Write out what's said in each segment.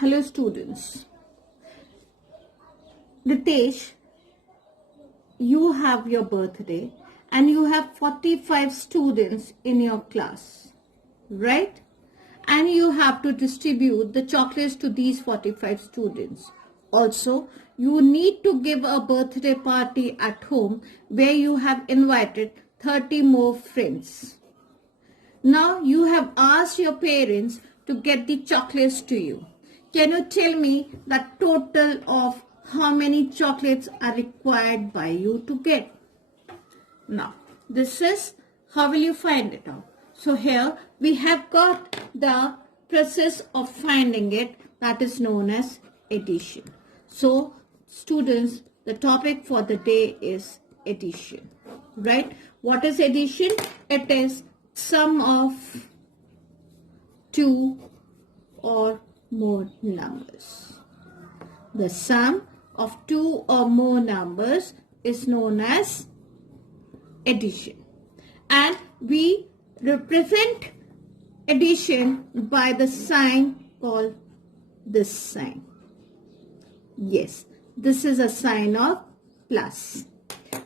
Hello students. Ritesh, you have your birthday and you have 45 students in your class, right? And you have to distribute the chocolates to these 45 students. Also, you need to give a birthday party at home where you have invited 30 more friends. Now you have asked your parents to get the chocolates to you. Can you tell me the total of how many chocolates are required by you to get? Now, this is how will you find it out? So here we have got the process of finding it, that is known as addition. So students, the topic for the day is addition, right? What is addition? It is sum of two or more numbers. The sum of two or more numbers is known as addition, and we represent addition by the sign called this sign. Yes, this is a sign of plus.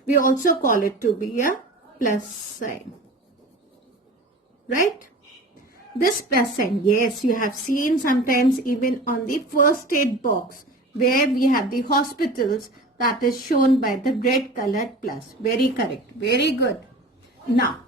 We also call it to be a plus sign, right? This plus sign, yes, you have seen sometimes even on the first aid box where we have the hospitals, that is shown by the red colored plus. Very correct. Very good. Now,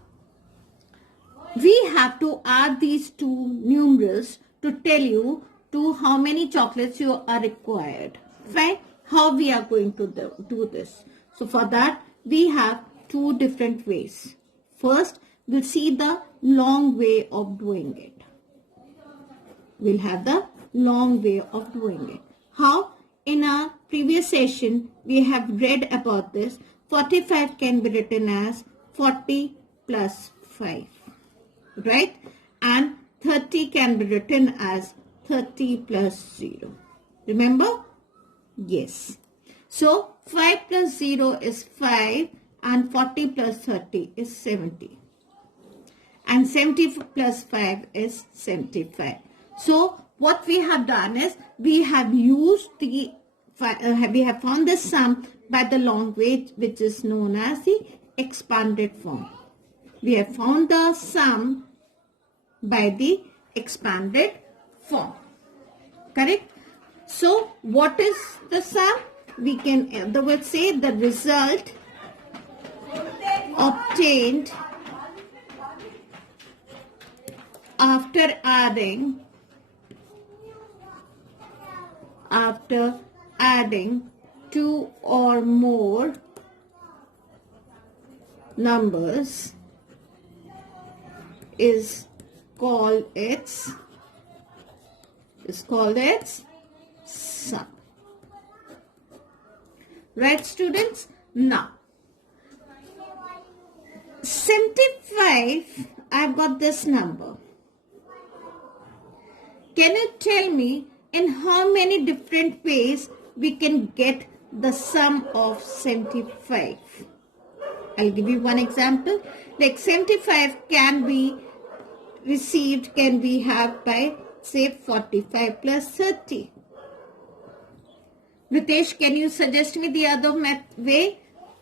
we have to add these two numerals to tell you to how many chocolates you are required. Fine. How we are going to do this? So for that, we have two different ways. First, we'll see the long way of doing it. We'll have the long way of doing it. How? In our previous session, we have read about this. 45 can be written as 40 plus 5, right? And 30 can be written as 30 plus 0. Remember? Yes. So 5 plus 0 is 5 and 40 plus 30 is 70. And 70 plus 5 is 75. So what we have done is we have used we have found the sum by the long way, which is known as the expanded form. We have found the sum by the expanded form. Correct? So what is the sum? We can in other words say the result obtained after adding two or more numbers is called its sum. Right, students? Now 75, I've got this number. Can you tell me in how many different ways we can get the sum of 75? I'll give you one example. Like 75 can be received, can be had by say 45 plus 30. Ritesh, can you suggest me the other way,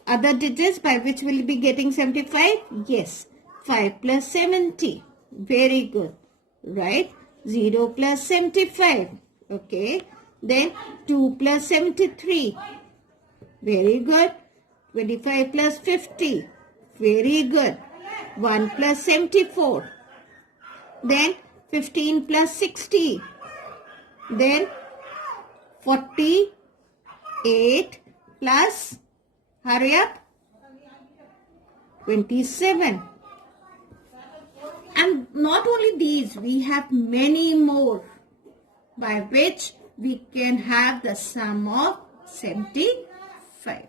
other digits by which we'll be getting 75? Yes, 5 plus 70. Very good, right? 0 plus 75. Okay. Then 2 plus 73. Very good. 25 plus 50. Very good. 1 plus 74. Then 15 plus 60. Then 48 plus, hurry up, 27. And not only these, we have many more by which we can have the sum of 75.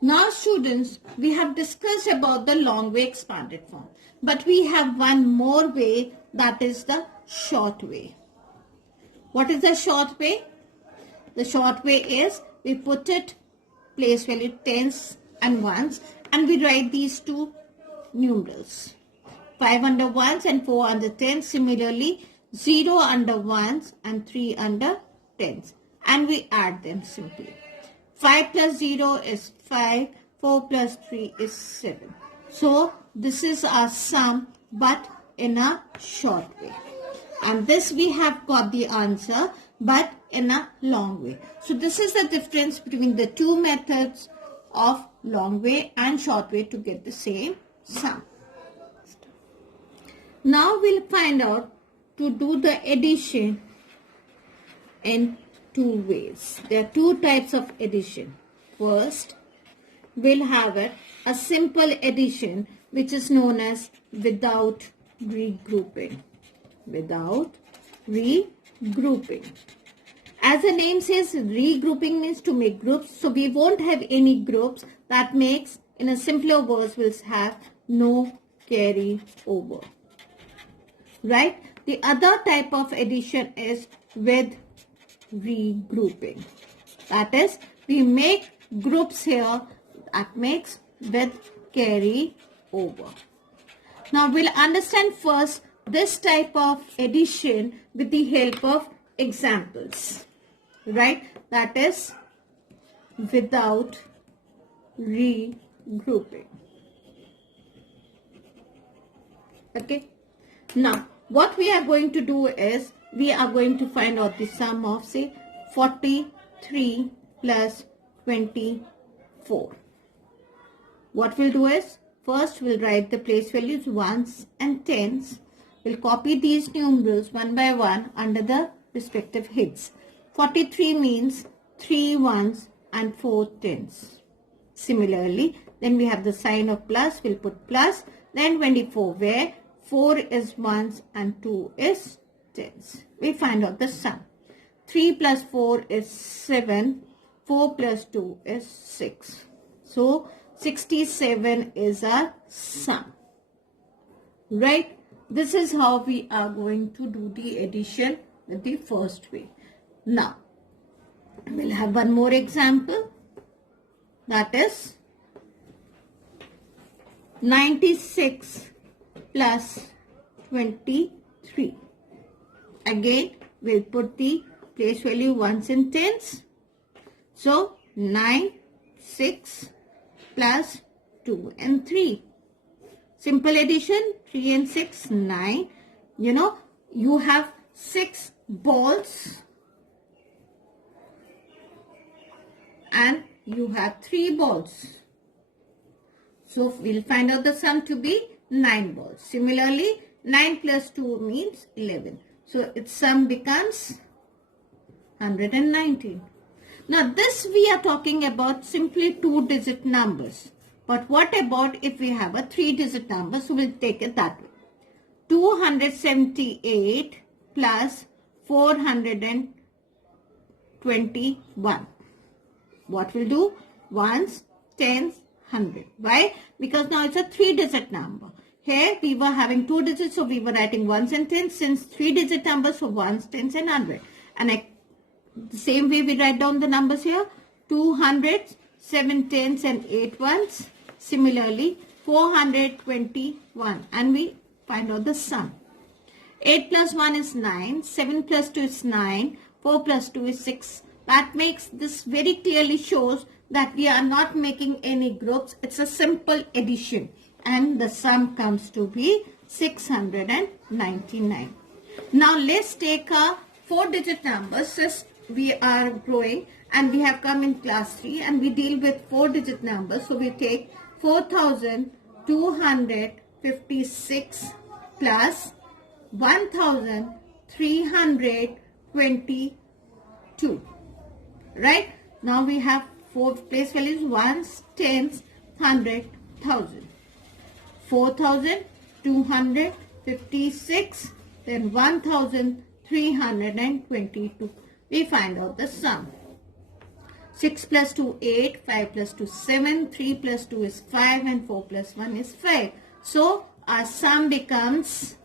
Now students, we have discussed about the long way expanded form. But we have one more way, that is the short way. What is the short way? The short way is we put it place value tens and ones and we write these two numerals. 5 under 1s and 4 under 10. Similarly, 0 under ones and 3 under tens. And we add them simply. 5 plus 0 is 5. 4 plus 3 is 7. So this is our sum, but in a short way. And this we have got the answer, but in a long way. So this is the difference between the two methods of long way and short way to get the same sum. Now we'll find out to do the addition in two ways. There are two types of addition. First, we'll have a simple addition which is known as without regrouping. Without regrouping. As the name says, regrouping means to make groups. So we won't have any groups. That makes, in a simpler words, we'll have no carry over. Right? The other type of addition is with regrouping. That is, we make groups here. That makes with carry over. Now we'll understand first this type of addition with the help of examples. Right? That is without regrouping. Okay? Now, what we are going to do is, we are going to find out the sum of, say, 43 plus 24. What we'll do is, first we'll write the place values ones and tens. We'll copy these numerals one by one under the respective heads. 43 means 3 ones and 4 tens. Similarly, then we have the sign of plus, we'll put plus. Then 24, where 4 is ones and 2 is tens. We find out the sum. 3 plus 4 is 7. 4 plus 2 is 6. So 67 is our sum. Right? This is how we are going to do the addition with the first way. Now, we'll have one more example. That is 96 plus 23. Again, we'll put the place value ones and tens. So, 9, 6 plus 2 and 3. Simple addition, 3 and 6, 9. You know, you have 6 balls and you have 3 balls. So, we'll find out the sum to be 9 balls. Similarly, 9 plus 2 means 11. So, its sum becomes 119. Now, this we are talking about simply 2-digit numbers. But what about if we have a 3-digit number? So, we'll take it that way. 278 plus 421. What we'll do? Ones, tens, 100. Why? Because now it's a 3-digit number. Here we were having 2 digits, so we were writing ones and tens. Since 3-digit numbers, so ones, tens and 100. And the same way we write down the numbers here. 2 hundreds, 7 tens and 8 ones. Similarly, 421. And we find out the sum. 8 plus 1 is 9. 7 plus 2 is 9. 4 plus 2 is 6. That makes this very clearly shows that we are not making any groups. It's a simple addition. And the sum comes to be 699. Now let's take a 4-digit numbers. Since we are growing and we have come in class 3 and we deal with 4-digit numbers. So we take 4,256 plus 1,322. Right? Now we have 4 place values, ones, tens, 100, 1,000. 4,256, then 1,322. We find out the sum. 6 plus 2, 8, 5 plus 2, 7, 3 plus 2 is 5 and 4 plus 1 is 5. So, our sum becomes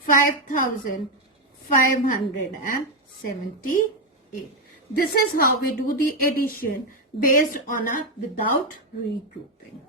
5,578. This is how we do the addition based on a without regrouping.